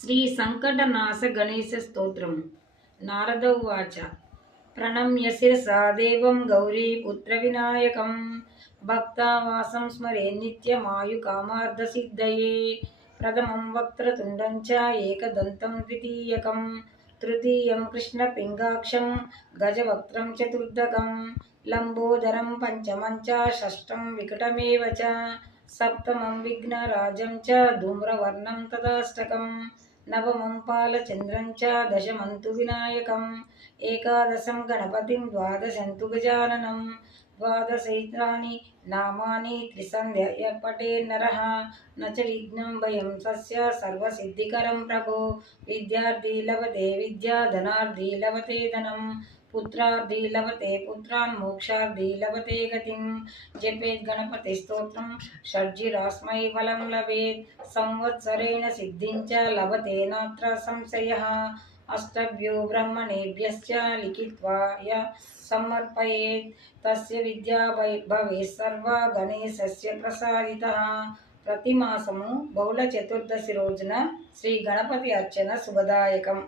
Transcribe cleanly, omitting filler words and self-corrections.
శ్రీ సంకటనాశ గణేశ స్తోత్రం. నారద ఉవాచ. ప్రణమ్య శిరసా దేవం గౌరీపుత్ర వినాయకం భక్తావాసం స్మరే నిత్యమాయు కామార్థ సిద్ధయే. ప్రథమం వక్త్రతుండం చ ఏకదంతం ద్వితీయకం తృతీయం కృష్ణపింగాక్షం గజవక్త్రం చతుర్థకం లంబోదరం పంచమం చ షష్టం వికటమేవ చ సప్తమం విఘ్నరాజం చ ధూమ్రవర్ణం తదాష్టకం నవమం పాలచంద్రం చ దశమంతు వినాయకం ఏకాదశం గణపతిం ద్వాదశంతు గజాననం ద్వాదశైతాని నామాని త్రిసంధ్య పఠేన్నరః న చ విఘ్నం భయం తస్య సర్వసిద్ధికరం ప్రభో. విద్యార్థి లభతే విద్యా ధనార్థి లభతే ధనం పుత్రార్థి లభతే పుత్రాన్ మోక్షార్థి లభతే గతిం. జపేత్ గణపతి స్తోత్రం షడ్జిరాస్మై ఫలం లభేత్ సంవత్సరేణ సిద్ధించ లభతే నాత్ర సంశయః. అష్టభ్యో బ్రహ్మణేభ్యశ్చ లిఖిత్వా య సమర్పయేత్ తస్య విద్యా భవేత్ సర్వా గణేశస్య ప్రసాదితః. ప్రతి మాసము బహుళ చతుర్దశి రోజున శ్రీ గణపతి అర్చన శుభదాయకం.